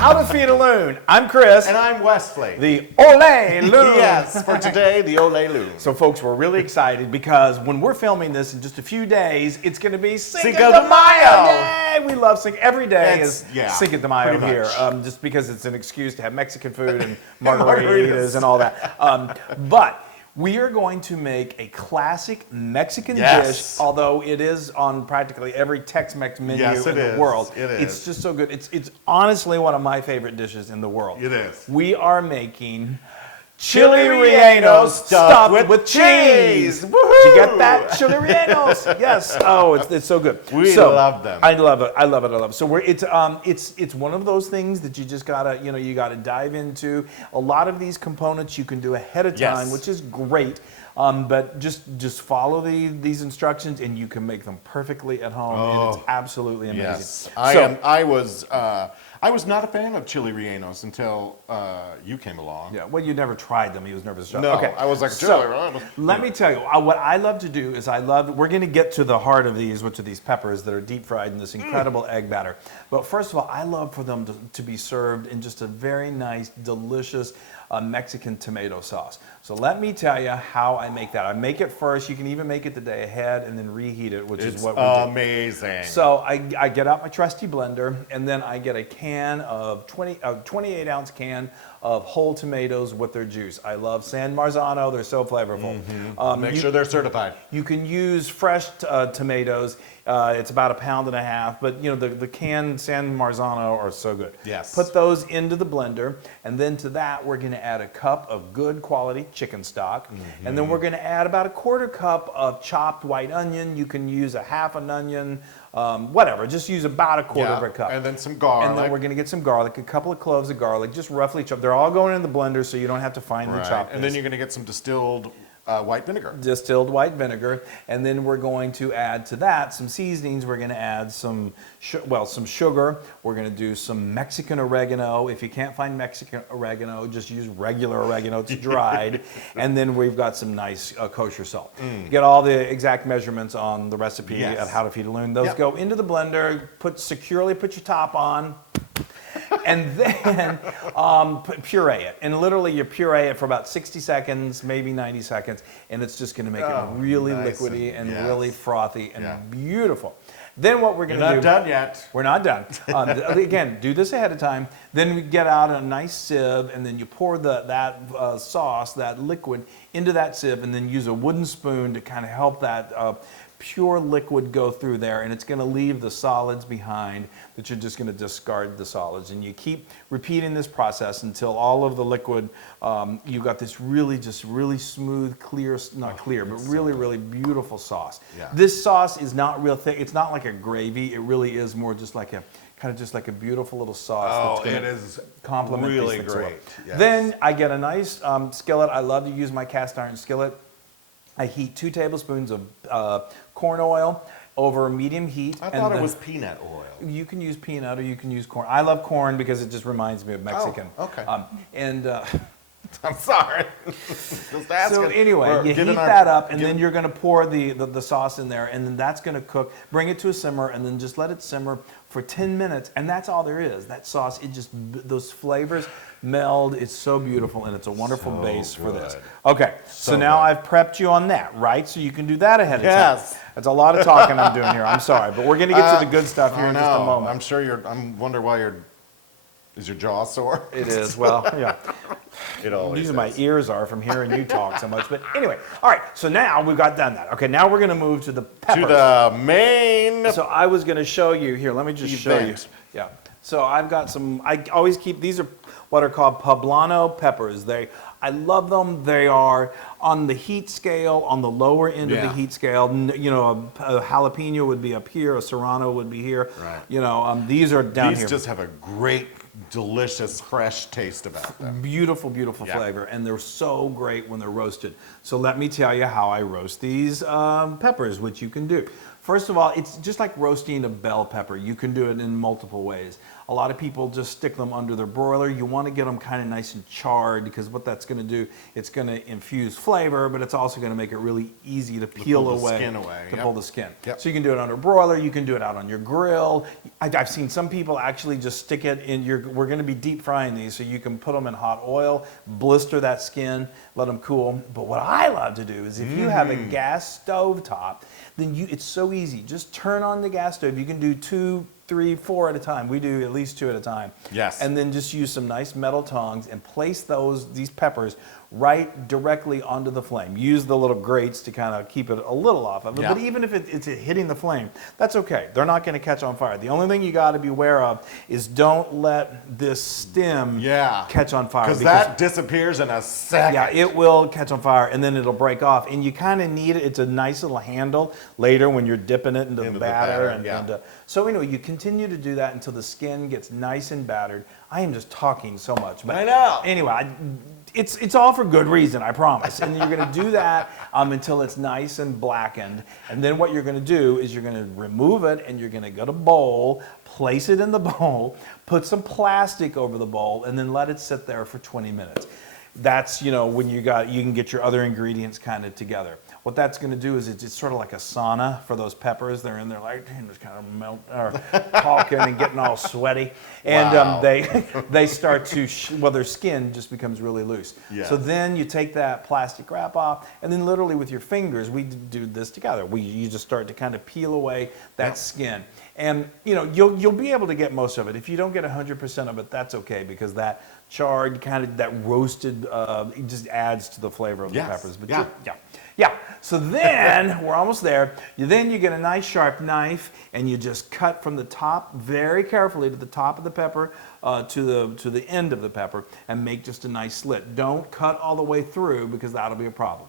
How to Feed a Loon. I'm Chris. And I'm Wesley. The Ole Loon. Yes, for today, the Ole Loon. So folks, we're really excited because when we're filming this in just a few days, it's going to be Cinco de de Mayo Mayo. Day. We love Cinco. Every day is yeah, Cinco de Mayo here, just because it's an excuse to have Mexican food and margaritas and all that. But we are going to make a classic Mexican dish, although it is on practically every Tex-Mex menu in the world. It's just so good. It's honestly one of my favorite dishes in the world. It is. We are making Chile Rellenos stuffed with cheese. Did you get that? Chile Rellenos. Yes. Oh, it's so good. We love them. I love it. I love it. I love it. So it's one of those things that you just gotta you gotta dive into. A lot of these components you can do ahead of time, which is great. But just follow these instructions and you can make them perfectly at home, and it's absolutely amazing. Yes, I was not a fan of Chile Rellenos until you came along. Yeah, well, you never tried them. He was never No, okay. I was like, Chile Rellenos. Let me tell you, what I love to do is we're going to get to the heart of these, which are these peppers that are deep fried in this incredible egg batter. But first of all, I love for them to be served in just a very nice, delicious Mexican tomato sauce. So let me tell you how I make that. I make it first. You can even make it the day ahead and then reheat it, which is what we do. Amazing. So I get out my trusty blender, and then I get a can of 28-ounce can of whole tomatoes with their juice. I love San Marzano. They're so flavorful. Make sure they're certified. You can use fresh tomatoes. It's about 1.5 pounds, but the canned San Marzano are so good. Yes. Put those into the blender, and then to that we're going to add a cup of good quality chicken stock, and then we're going to add about 1/4 cup of chopped white onion. You can use a half an onion, whatever. Just use about 1/4 of a cup. And then some garlic. And then we're going to get some garlic, a couple of cloves of garlic, just roughly chopped. They're all going in the blender, so you don't have to finely chop this. And then you're going to get some distilled white vinegar. Distilled white vinegar, and then we're going to add to that some seasonings. We're going to add some sugar. We're going to do some Mexican oregano. If you can't find Mexican oregano, just use regular oregano. It's dried. And then we've got some nice kosher salt. Get all the exact measurements on the recipe at How to Feed a Loon. Those go into the blender. Securely put your top on. And then puree it. And literally you puree it for about 60 seconds, maybe 90 seconds, and it's just going to make it really liquidy and really frothy and beautiful. Then what we're going to do... We're not done yet. We're not done. Again, do this ahead of time. Then we get out a nice sieve, and then you pour that sauce, that liquid, into that sieve, and then use a wooden spoon to kind of help that pure liquid go through there, and it's going to leave the solids behind that you're just going to discard the solids. And you keep repeating this process until all of the liquid, you've got this really smooth, clear, not clear, but really beautiful sauce. This sauce is not real thick. It's not like a gravy. It really is more just like a a beautiful little sauce. It is complement really great. Yes. Then I get a nice skillet. I love to use my cast iron skillet. I heat 2 tablespoons of corn oil over medium heat. I thought it was peanut oil. You can use peanut or you can use corn. I love corn because it just reminds me of Mexican. Oh, okay. I'm sorry. Just asking. So anyway, you heat that up, and then you're going to pour the sauce in there, and then that's going to cook. Bring it to a simmer, and then just let it simmer for 10 minutes, and that's all there is. That sauce, those flavors meld. It's so beautiful, and it's a wonderful base for this. Okay, so now I've prepped you on that, right? So you can do that ahead of time. Yes. That's a lot of talking I'm doing here. I'm sorry, but we're going to get to the good stuff here in just a moment. I'm sure I wonder why is your jaw sore? It is. Well, yeah. It always is. My ears are from hearing you talk so much. But anyway, all right. So now we've done that. Okay, now we're going to move to the peppers. To the main. So I was going to show you here. Let me just show you. Yeah. So I've got some. I always keep these are what are called poblano peppers. I love them. They are on the heat scale, on the lower end of the heat scale. A jalapeno would be up here. A serrano would be here. Right. These are down here. These just have a great, delicious, fresh taste about them. Beautiful flavor, and they're so great when they're roasted. So let me tell you how I roast these peppers, which you can do. First of all, it's just like roasting a bell pepper. You can do it in multiple ways. A lot of people just stick them under their broiler. You want to get them kind of nice and charred, because what that's going to do, it's going to infuse flavor, but it's also going to make it really easy to peel pull the away, skin away, to yep. pull the skin. Yep. So you can do it under a broiler. You can do it out on your grill. I've seen some people actually just stick it in your. We're going to be deep frying these, so you can put them in hot oil, blister that skin, let them cool. But what I love to do is if you have a gas stove top, then it's so easy. Just turn on the gas stove. You can do 2, 3, 4 at a time. We do at least 2 at a time. Yes. And then just use some nice metal tongs and place these peppers right directly onto the flame. Use the little grates to kind of keep it a little off of it. Yeah. But even if it's hitting the flame, that's okay. They're not going to catch on fire. The only thing you got to be aware of is don't let this stem catch on fire. Because that disappears in a second. Yeah, it will catch on fire, and then it'll break off. And you kind of need it. It's a nice little handle later when you're dipping it into the batter. So anyway, you continue to do that until the skin gets nice and battered. I am just talking so much. But I know. Anyway, it's all for good reason, I promise. And you're going to do that until it's nice and blackened. And then what you're going to do is you're going to remove it, and you're going to get a bowl, place it in the bowl, put some plastic over the bowl, and then let it sit there for 20 minutes. That's, when you can get your other ingredients kind of together. What that's going to do is it's sort of like a sauna for those peppers. They're in there like just kind of melt or talking and getting all sweaty, and they start to their skin just becomes really loose. Yeah. So then you take that plastic wrap off, and then literally with your fingers, we do this together. You just start to kind of peel away that skin, and you'll be able to get most of it. If you don't get 100% of it, that's okay, because that charred kind of that roasted it just adds to the flavor of the peppers. But yeah. So then we're almost there. Then you get a nice sharp knife, and you just cut from the top very carefully to the top of the pepper to the end of the pepper, and make just a nice slit. Don't cut all the way through, because that'll be a problem.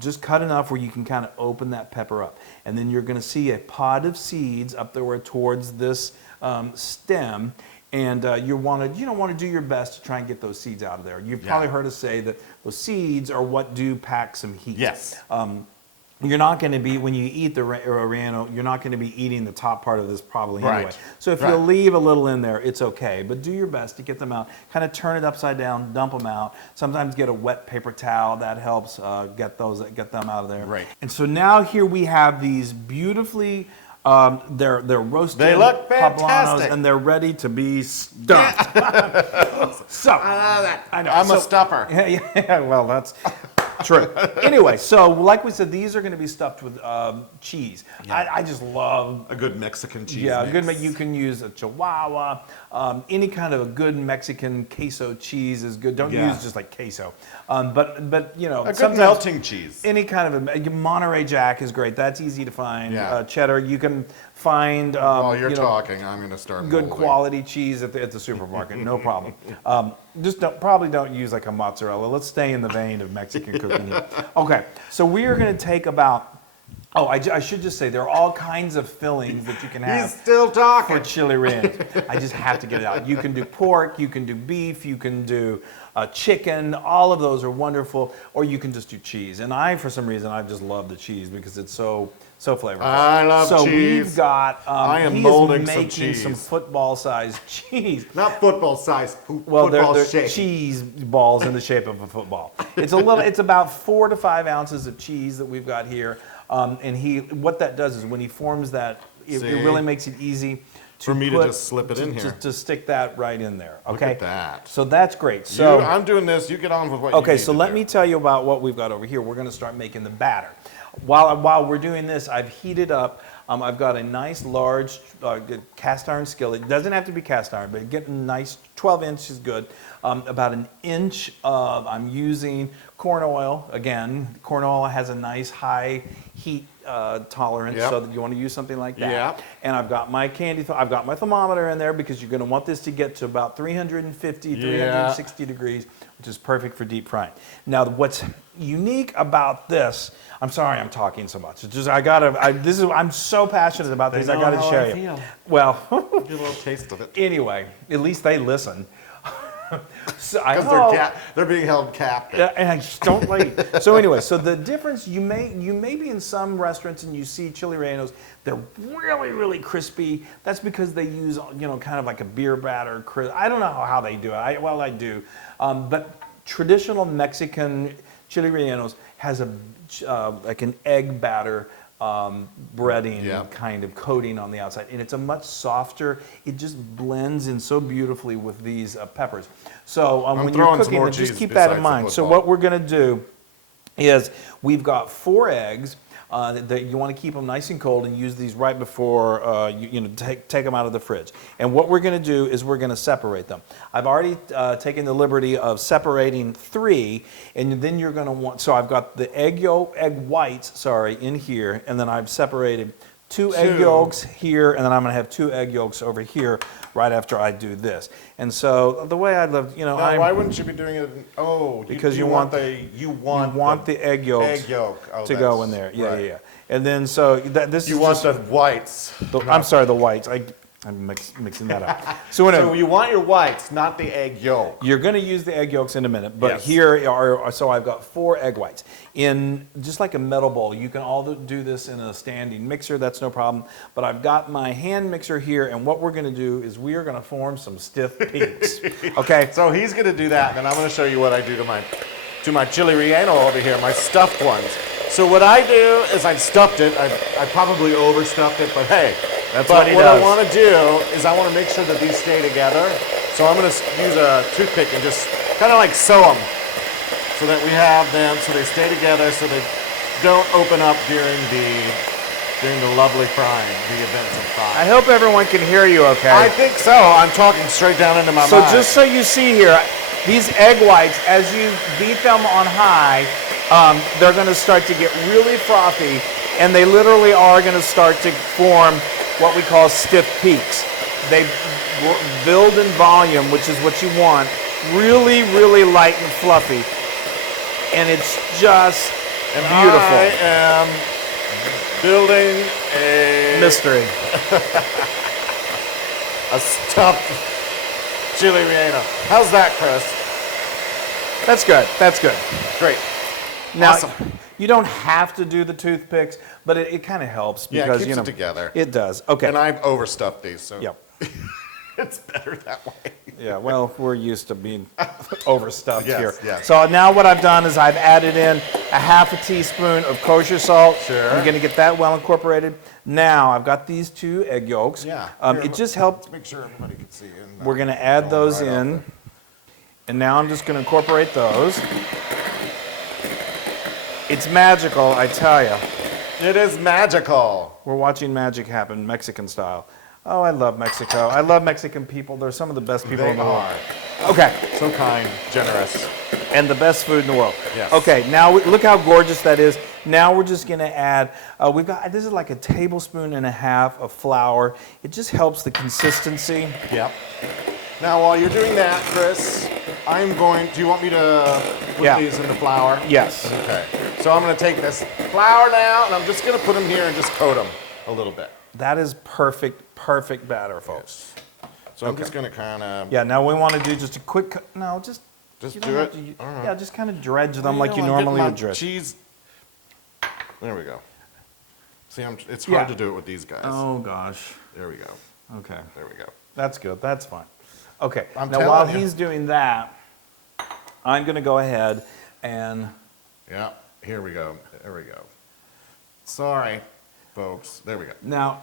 Just cut enough where you can kind of open that pepper up, and then you're going to see a pod of seeds up there towards this stem. And you want to do your best to try and get those seeds out of there. You've probably heard us say that those seeds are what do pack some heat. Yes. You're not going to be, when you eat the oregano, you're not going to be eating the top part of this probably anyway. So if you leave a little in there, it's okay. But do your best to get them out. Kind of turn it upside down, dump them out. Sometimes get a wet paper towel. That helps get them out of there. Right. And so now here we have these beautifully. They're roasted. They look poblanos, fantastic, and they're ready to be stuffed. So I know. I'm a stuffer. Yeah, well, that's true. Anyway, so like we said, these are going to be stuffed with cheese. I just love a good Mexican cheese. Yeah, mix. You can use a Chihuahua. Any kind of a good Mexican queso cheese is good. Don't use just like queso. But a good melting cheese. Any kind of a Monterey Jack is great. That's easy to find. Yeah. Cheddar, you can find. While you're talking, I'm going to start. Good molding. quality cheese at the supermarket, no problem. Just probably don't use like a mozzarella. Let's stay in the vein of Mexican cooking here. Okay, so we are going to take about. Oh, I should just say there are all kinds of fillings that you can have. He's still talking. For chili rellenos. I just have to get it out. You can do pork, you can do beef, you can do chicken. All of those are wonderful. Or you can just do cheese. And for some reason, I just love the cheese because it's so flavorful. I love cheese. So we've got. I am molding some making cheese. some football-sized cheese. Not football-sized. Well, football they're shape. cheese balls in the shape of a football. It's about 4 to 5 ounces of cheese that we've got here. And what that does is when he forms that, it really makes it easy for me to just slip it in here. To stick that right in there. Okay. Look at that. So that's great. So I'm doing this. You get on with what you need okay, so to let do. me tell you about what we've got over here. We're going to start making the batter. While we're doing this, I've heated up. I've got a nice large cast iron skillet. It doesn't have to be cast iron, but get a nice 12 inch is good. About an inch of, I'm using corn oil. Again, corn oil has a nice high heat tolerance, so that you want to use something like that. Yep. And I've got my I've got my thermometer in there because you're going to want this to get to about 350, 360 degrees, which is perfect for deep frying. Now, what's unique about this, I'm sorry I'm talking so much. It's just I'm so passionate about this. I got to show you. Well, Get a little taste of it. anyway, at least they listen. So I Because hope. they're being held captive. Yeah, and I just don't like. So anyway, so the difference you may be in some restaurants and you see chili rellenos, they're really crispy. That's because they use kind of like a beer batter. I don't know how they do it. I do, but traditional Mexican chili rellenos has like an egg batter. Breading kind of coating on the outside, and it's a much softer. It just blends in so beautifully with these peppers. So when you're cooking them, just keep that in mind. So what we're going to do is we've got 4 eggs. That you want to keep them nice and cold and use these right before take them out of the fridge. And what we're going to do is we're going to separate them. I've already taken the liberty of separating 3, and then you're going to want. So I've got the egg whites, in here, and then I've separated 2 egg yolks here, and then I'm going to have 2 egg yolks over here right after I do this. And so the way I'd love, Now, why wouldn't you be doing it? Because you want the egg yolks to go in there. Yeah. And then so this you is want just the whites. I'm sorry, the whites. I'm mixing that up. So anyway, So you want your whites, not the egg yolk. you're going to use the egg yolks in a minute, but Yes. here are, so I've got 4 egg whites. In just like a metal bowl, you can all do this in a standing mixer, that's no problem. But I've got my hand mixer here, and what we're going to do is we are going to form some stiff peaks. Okay? So he's going to do that, and then I'm going to show you what I do to my chili relleno over here, my stuffed ones. So what I do is I've stuffed it. I probably overstuffed it, but hey. That's what he what does. I want to do is I want to make sure that these stay together. So I'm going to use a toothpick and just kind of like sew them so that we have them so they stay together so they don't open up during the lovely frying, the events of I frying. hope everyone can hear you okay. I think so. I'm talking straight down into my So mind. just so you see here, these egg whites, as you beat them on high, they're going to start to get really frothy, and they literally are going to start to form what we call stiff peaks. They build in volume, which is what you want, really light and fluffy, and it's just beautiful. I am building a Mystery. stuffed chili relleno. How's that, Chris? That's good. That's good. Great. Now, Awesome. you don't have to do the toothpicks, but it kind of helps Yeah, it because keeps it together. It does. Okay. And I've overstuffed these, so Yep. it's better that way. Yeah, well, we're used to being overstuffed Yes, here. yes. So now what I've done is I've added in a half a teaspoon of kosher salt. Sure. I'm going to get that well incorporated. Now I've got these 2 egg yolks. Yeah. It just helped. Let's make sure everybody can see. We're going to add those in. And now I'm just going to incorporate those. It's magical, I tell you. It is magical. We're watching magic happen, Mexican style. Oh, I love Mexico. I love Mexican people. They're some of the best people They in the world. are. Okay. So kind, generous. And the best food in the world. Yes. Okay, now look how gorgeous that is. Now we're just going to add, this is like a tablespoon and a half of flour. It just helps the consistency. Yep. Now, while you're doing that, Chris, do you want me to put these in the flour? Yes. Okay. So I'm going to take this flour now, and I'm just going to put them here and just coat them a little bit. That is perfect batter, folks. So I'm just going to kind of... Yeah, now we want to do just a quick, Just you do don't it? have to- I don't know. yeah, just kind of dredge them like you I'm normally getting would my dredge. cheese. There we go. See, it's Yeah. hard to do it with these guys. Oh, gosh. There we go. Okay. There we go. That's good. That's fine. Okay. I'm now, while telling you. he's doing that, I'm going to go ahead and... Yeah, here we go. There we go. Sorry, folks. There we go. Now,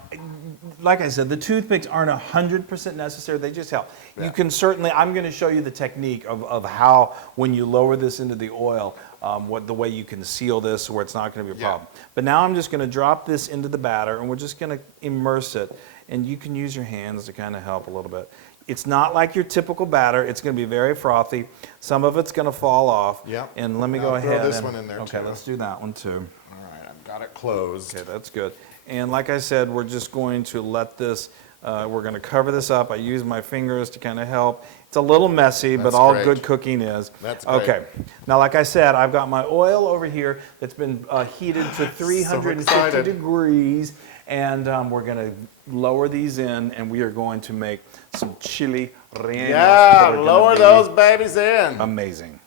like I said, the toothpicks aren't 100% necessary. They just help. Yeah. You can certainly, I'm going to show you the technique of how, when you lower this into the oil, the way you can seal this where it's not going to be a Yeah. problem. But now I'm just going to drop this into the batter, and we're just going to immerse it. And you can use your hands to kind of help a little bit. It's not like your typical batter. It's going to be very frothy. Some of it's going to fall off. Yep. And let me I'll go throw ahead. this and- one in there, Okay, too. let's do that one too. All right, I've got it closed. Okay, that's good. And like I said, we're just going to let this, we're going to cover this up. I use my fingers to kind of help. It's a little messy, but That's all great. good cooking is. That's great. Okay. Now, like I said, I've got my oil over here that's been heated to 350 excited. degrees. And we're going to lower these in, and we are going to make some chile rellenos. Yeah, lower those babies in. Amazing.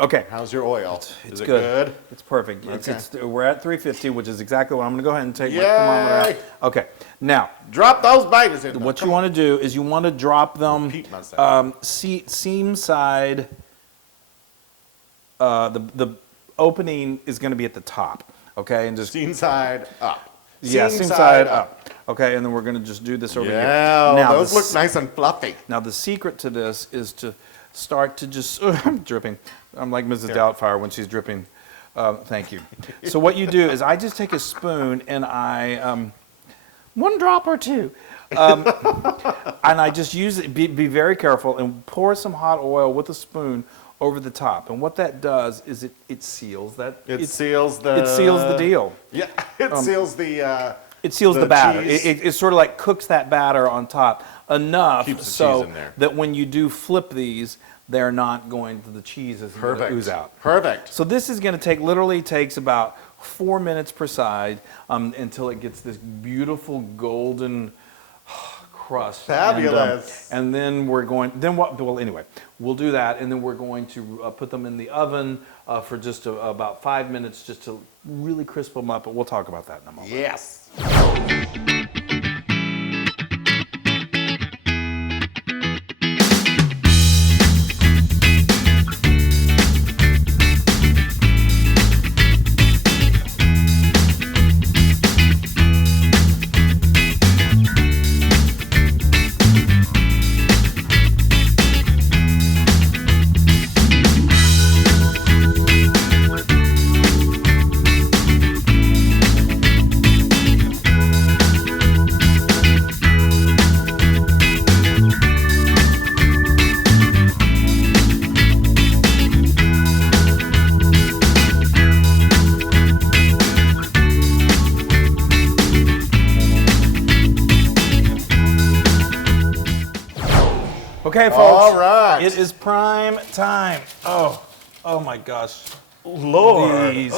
Okay. How's your oil? It's Is it good. good? It's perfect. Okay. We're at 350, which is exactly what I'm going to go ahead and take my thermometer out. Okay. Now, Drop those babies in. what you want to do is you want to drop them Repeat myself. seam side. The opening is going to be at the top. Okay, and just Seam side up. seam side up. Okay, and then we're going to just do this over here. Yeah, Now, those look nice and fluffy. Now the secret to this is to start to just, I'm dripping. I'm like Mrs. Doubtfire when she's dripping. Thank you. So what you do is I just take a spoon and I, one drop or two, and I just use it, be very careful, and pour some hot oil with a spoon over the top. And what that does is it seals that. It seals the deal. Yeah, it seals the It seals the batter. cheese. It sort of like cooks that batter on top enough Keeps the so cheese in there. that when you do flip these, they're not going to, the cheese is going to Perfect. ooze out. Perfect. So this is going to take, literally takes about 4 minutes per side until it gets this beautiful golden crust. Fabulous. And then we're going, then what, well anyway, we'll do that and then we're going to put them in the oven for just about 5 minutes just to really crisp them up, but we'll talk about that in a moment. Yes. Okay, folks. All right. It is prime time. Oh my gosh. Lord. These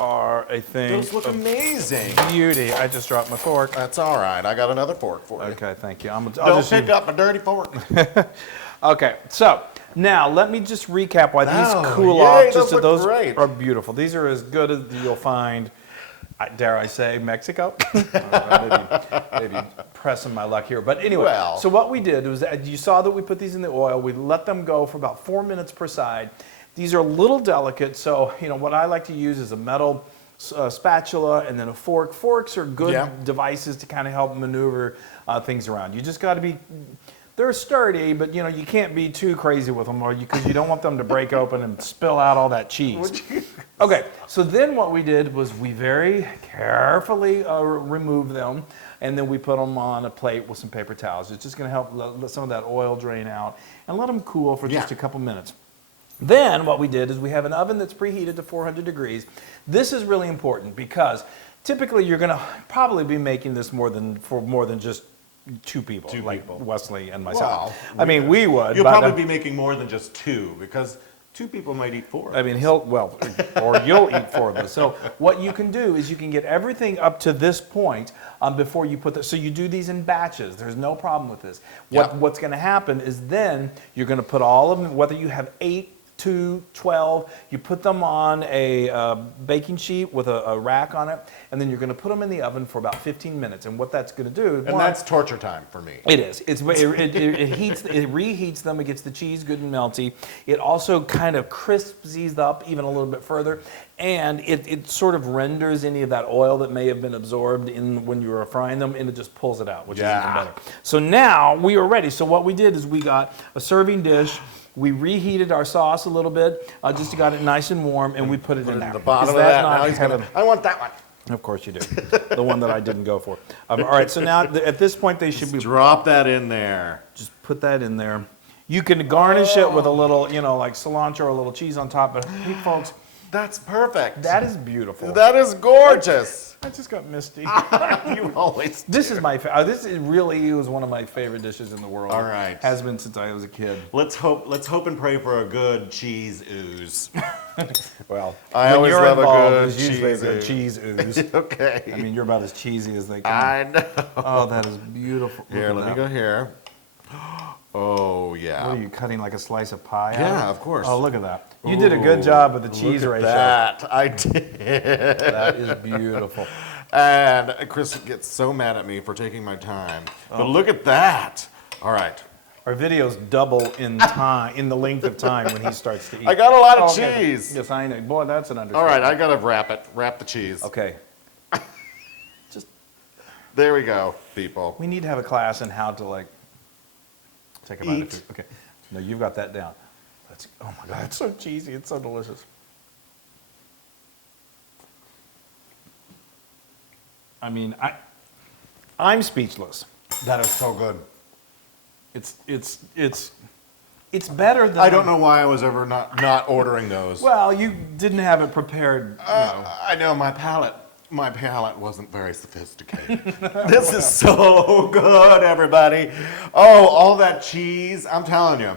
are a thing Those look of amazing. beauty. I just dropped my fork. That's all right. I got another fork for you. Okay, thank you. I'll Don't just pick up a dirty fork. Okay, so now let me just recap why Oh, these cool yay, off. those Just look those great. are beautiful. These are as good as you'll find. Dare I say Mexico? maybe pressing my luck here, but anyway. Well. So what we did was, you saw that we put these in the oil. We let them go for about 4 minutes per side. These are a little delicate, so what I like to use is a metal spatula and then a fork. Forks are good devices to kind of help maneuver things around. You just got to be. They're sturdy, but you can't be too crazy with them, because you don't want them to break open and spill out all that cheese. Okay, so then what we did was we very carefully removed them, and then we put them on a plate with some paper towels. It's just going to help let some of that oil drain out and let them cool for just a couple minutes. Then what we did is we have an oven that's preheated to 400 degrees. This is really important because typically you're going to probably be making this for more than just two people, Wesley and myself. Well, I mean, we would. You'll but, probably be making more than just two, because two people might eat four. I mean, or you'll eat 4 of us. So what you can do is you can get everything up to this point before you put the, so you do these in batches. There's no problem with this. What's going to happen is then you're going to put all of them, whether you have 8, 2, 12, you put them on a baking sheet with a rack on it, and then you're going to put them in the oven for about 15 minutes. And what that's going to do, and that's torture time for me. it is. It reheats them. It gets the cheese good and melty. It also kind of crisps these up even a little bit further, and it sort of renders any of that oil that may have been absorbed in when you were frying them, and it just pulls it out, which is even better. So now we are ready. So what we did is we got a serving dish. We reheated our sauce a little bit, just to got it nice and warm, and we put it in there. The bottom Is of that. not Now he's heaven? gonna. I want that one. Of course you do. The one that I didn't go for. All right, so now at this point they should be. Drop that in there. Just put that in there. You can garnish it with a little, like cilantro or a little cheese on top. But hey, folks, That's perfect. that is beautiful. That is gorgeous. I just got misty. You always. This is my this is really was one of my favorite dishes in the world. All right. Has been since I was a kid. Let's hope and pray for a good cheese ooze. Well, I when always you're love a involved, good it's usually a cheese cheese ooze. Okay. I mean, you're about as cheesy as they come. I know. Oh, that is beautiful. Here, Look let at me that. go here. Oh, yeah. What are you cutting like a slice of pie? Yeah, out of course. Oh, look at that. You did a good job with the cheese Look at ratio. that. I did. That is beautiful. And Chris gets so mad at me for taking my time. But look at that. All right. Our videos double in time, in the length of time when he starts to eat. I got a lot of okay. cheese. Yes, I know. Boy, that's an All understatement. right, I gotta wrap it. Wrap the cheese. Okay. There we go, people. We need to have a class in how to like take a bite of Eat. food. Okay. No, you've got that down. That's, oh my God, it's so cheesy. It's so delicious. I mean, I'm speechless. That is so good. It's better than I don't know why I was ever not ordering those. Well, you didn't have it prepared. I know my palate wasn't very sophisticated. This is so good, everybody. Oh, all that cheese. I'm telling you,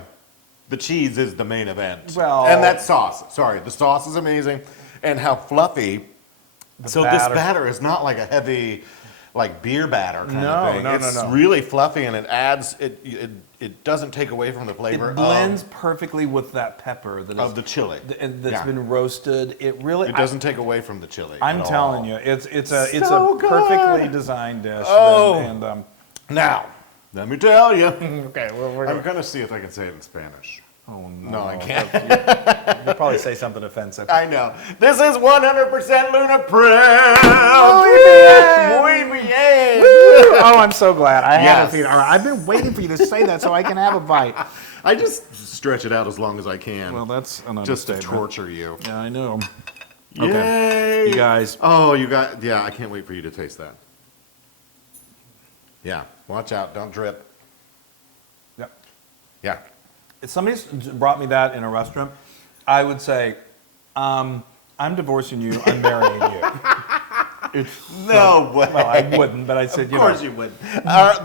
the cheese is the main event. Well- and that sauce. Sorry, the sauce is amazing. And how fluffy. So this batter is not like a heavy, like beer batter kind of thing. No. It's really fluffy, and it adds, it doesn't take away from the flavor It blends perfectly with that pepper that of is the chili. that's been roasted. It really It doesn't take away from the chili. I'm at telling all. you, it's So a good. perfectly designed dish. Oh. and Now, let me tell you. okay, well, we're I'm gonna see if I can say it in Spanish. oh No, I can't. You'll probably say something offensive. I know. This is 100% Luna proud. Muy bien. Oh, I'm so glad. I Yes. have a feed. All right, I've been waiting for you to say that so I can have a bite. I just stretch it out as long as I can. Well, that's an just to understatement. torture you. Yeah, I know. Yay! You guys. Oh, you got. Yeah, I can't wait for you to taste that. Yeah, watch out! Don't drip. Yep. Yeah. If somebody brought me that in a restaurant, I would say, I'm divorcing you. I'm marrying you. It's No way. Well, I wouldn't, but I said, Of you course know. you would.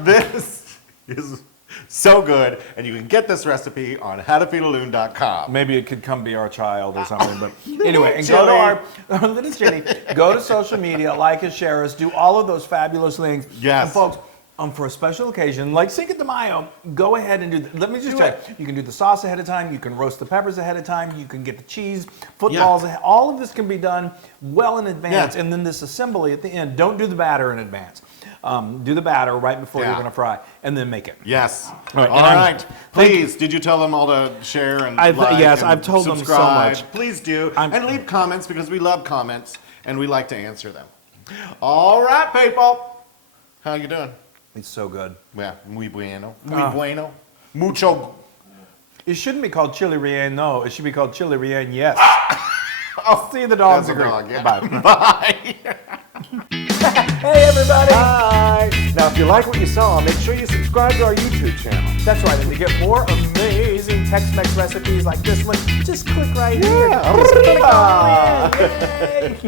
This is so good, and you can get this recipe on howtofeedaloon.com. Maybe it could come be our child or something, but anyway, and go to our little chili. Go to social media, like us, share us, do all of those fabulous things. Yes. And folks, for a special occasion like Cinco de Mayo, go ahead and do. Let me just tell you, you can do the sauce ahead of time. You can roast the peppers ahead of time. You can get the cheese, footballs. Yeah. All of this can be done well in advance, Yeah. and then this assembly at the end. Don't do the batter in advance. Do the batter right before you're Yeah. going to fry, and then make it. Yes. All right, All and I'm- right. Please, did you tell them all to share and like yes, and I've told them so subscribe? much. Please do. I'm- and leave comments because we love comments and we like to answer them. All right, people. How you doing? It's so good. Yeah, muy bueno. Muy bueno. Mucho. It shouldn't be called chili relleno. It should be called chili relleno. Yes. See, the dogs That's a agree. dog, yeah. Bye. Bye. Hey, everybody. Bye. Now, if you like what you saw, make sure you subscribe to our YouTube channel. That's right. And to get more amazing Tex-Mex recipes like this one, just click right here. Yeah. Just click on it. Yay.